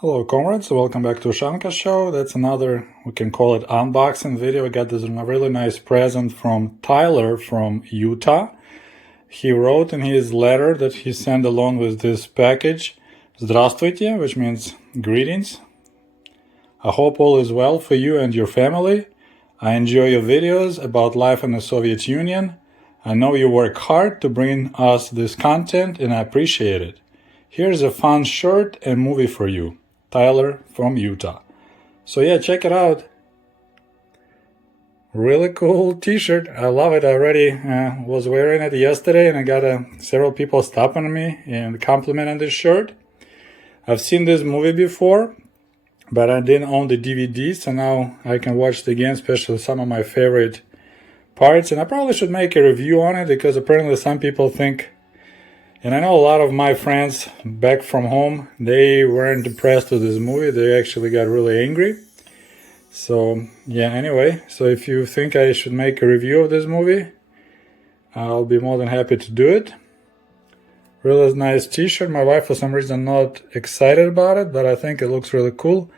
Hello comrades, welcome back to Ushanka Show. That's another, we can call it unboxing video. I got this really nice present from Tyler from Utah. He wrote in his letter that he sent along with this package, Здравствуйте, which means greetings. I hope all is well for you and your family. I enjoy your videos about life in the Soviet Union. I know you work hard to bring us this content and I appreciate it. Here's a fun shirt and movie for you. Tyler from Utah. So yeah, check it out. Really cool t-shirt. I love it. I already was wearing it yesterday and I got several people stopping me and complimenting this shirt. I've seen this movie before, but I didn't own the DVD, so now I can watch it again, especially some of my favorite parts. And I probably should make a review on it because apparently some people think, and I know a lot of my friends back from home, they weren't impressed with this movie. They actually got really angry. So yeah, anyway, so if you think I should make a review of this movie, I'll be more than happy to do it. Really nice t-shirt. My wife for some reason not excited about it, but I think it looks really cool.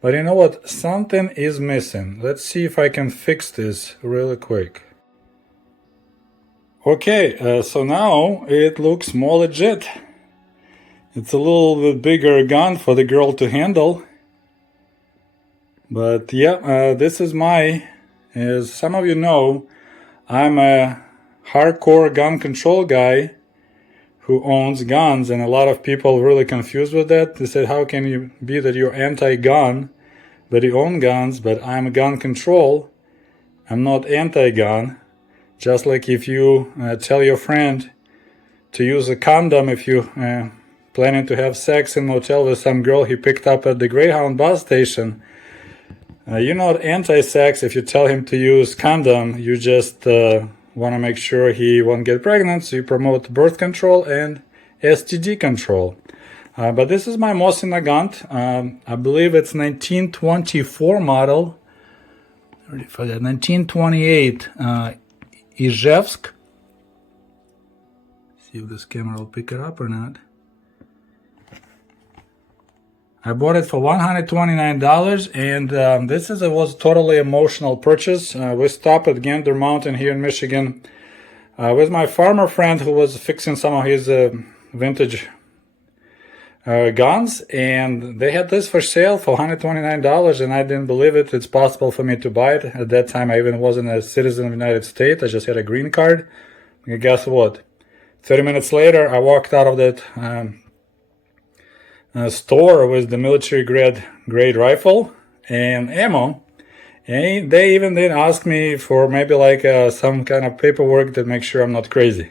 But you know what? Something is missing. Let's see if I can fix this really quick. Okay, so now it looks more legit. It's a little bit bigger gun for the girl to handle. But yeah, this is as some of you know, I'm a hardcore gun control guy who owns guns, and a lot of people are really confused with that. They said, how can you be that you're anti-gun, but you own guns? But I'm gun control. I'm not anti-gun. Just like if you tell your friend to use a condom if you planning to have sex in a motel with some girl he picked up at the Greyhound bus station, you're not anti-sex if you tell him to use condom. You just want to make sure he won't get pregnant, so you promote birth control and STD control. But this is my Mosin Nagant. I believe it's 1924 model. For that, 1928. Ijevsk. See if this camera will pick it up or not. I bought it for $129, and this was totally emotional purchase. We stopped at Gander Mountain here in Michigan with my farmer friend who was fixing some of his vintage guns, and they had this for sale for $129, and I didn't believe it. It's possible for me to buy it. At that time, I even wasn't a citizen of the United States. I just had a green card. And guess what? 30 minutes later, I walked out of that store with the military grade rifle and ammo. And they even didn't ask me for maybe like some kind of paperwork that makes sure I'm not crazy.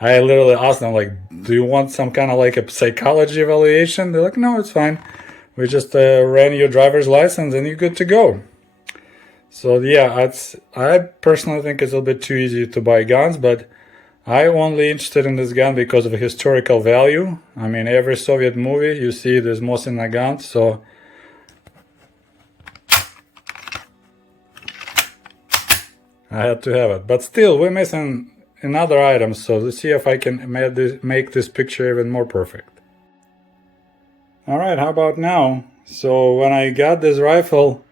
I literally asked them, like, do you want some kind of like a psychology evaluation? They're like, no, it's fine. We just ran your driver's license and you're good to go. So yeah, I personally think it's a little bit too easy to buy guns, but I'm only interested in this gun because of historical value. I mean, every Soviet movie you see there's Mosin Nagant, so I had to have it. But still, we're missing another item, so let's see if I can make this picture even more perfect. Alright, how about now? So when I got this rifle,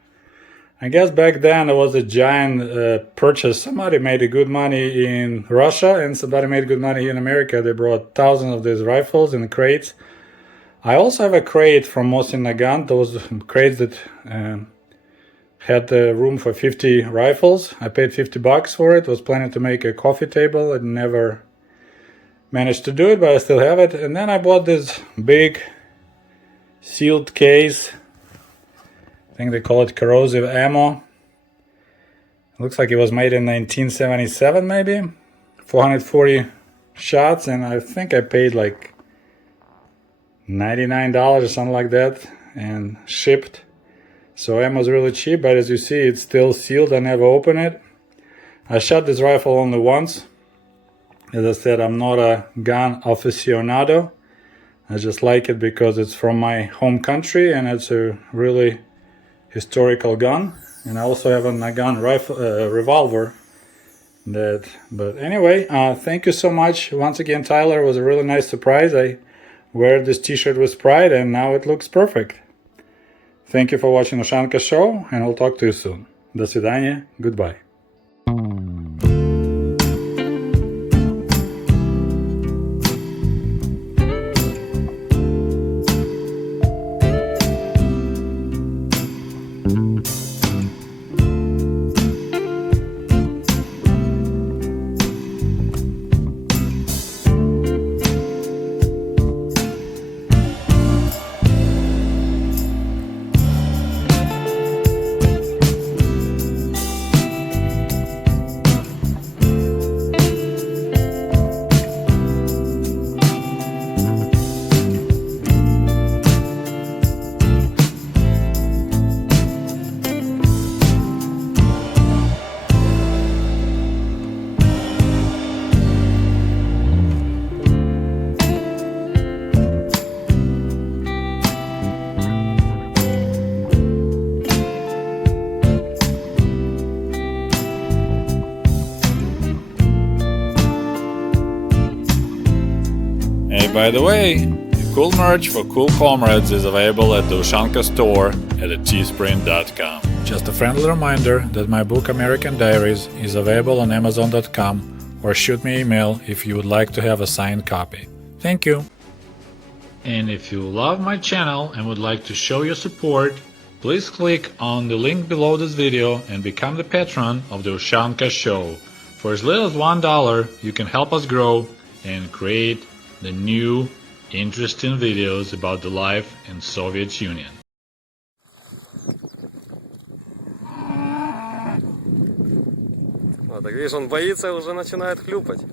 I guess back then it was a giant purchase. Somebody made good money in Russia and somebody made good money in America. They brought thousands of these rifles in crates. I also have a crate from Mosin Nagant, those crates that had the room for 50 rifles. I paid $50 for it. Was planning to make a coffee table. I never managed to do it, but I still have it. And then I bought this big sealed case. I think they call it corrosive ammo. It looks like it was made in 1977 maybe. 440 shots, and I think I paid like $99 or something like that and shipped. So ammo is really cheap, but as you see, it's still sealed. I never opened it. I shot this rifle only once. As I said, I'm not a gun aficionado. I just like it because it's from my home country and it's a really historical gun. And I also have a Nagant revolver. But anyway, thank you so much. Once again, Tyler, it was a really nice surprise. I wear this t-shirt with pride and now it looks perfect. Thank you for watching Ushanka Show, and I'll talk to you soon. До свидания. Goodbye. Hey, by the way, cool merch for cool comrades is available at the Ushanka store at teespring.com. Just a friendly reminder that my book American Diaries is available on amazon.com, or shoot me an email if you would like to have a signed copy. Thank you. And if you love my channel and would like to show your support, please click on the link below this video and become the patron of the Ushanka Show. For as little as $1, you can help us grow and create the new, interesting videos about the life in Soviet Union. Вот, так видишь, он боится, уже начинает хлюпать.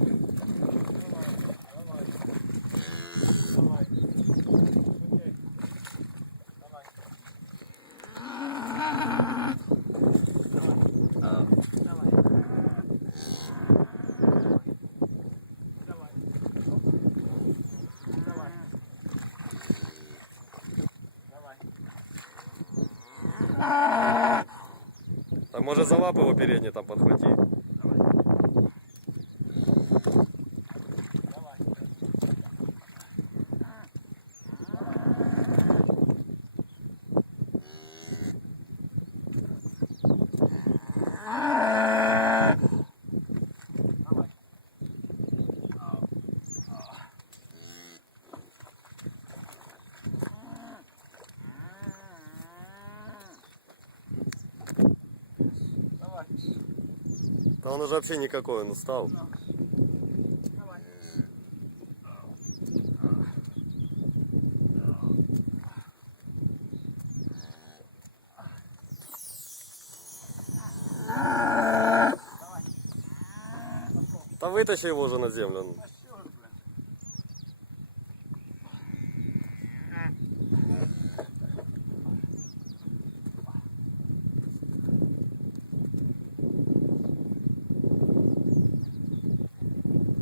А может за лапы его передние там подхвати. Да он уже вообще никакой, он устал. Да вытащи его уже на землю.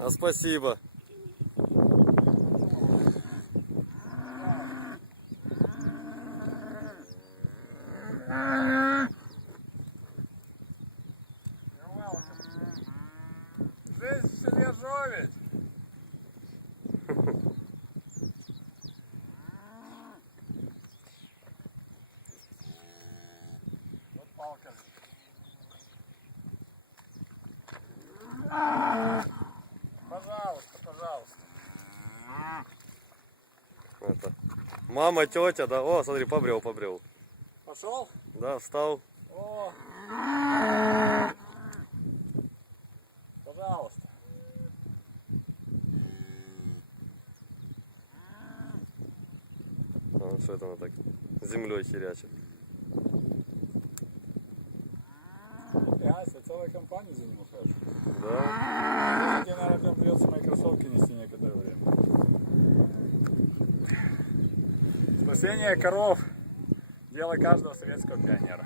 А спасибо. Жизнь свежовить. Вот палка. Пожалуйста, пожалуйста. Это. Мама, тетя, да. О, смотри, побрел. Пошел? Да, встал. О. Пожалуйста. А, что это она так землей херячит? Ясно, целая компания за ним ухаживает. Да. Тебе, наверное, придется мои кроссовки нести некоторое время. Спасение коров – дело каждого советского пионера.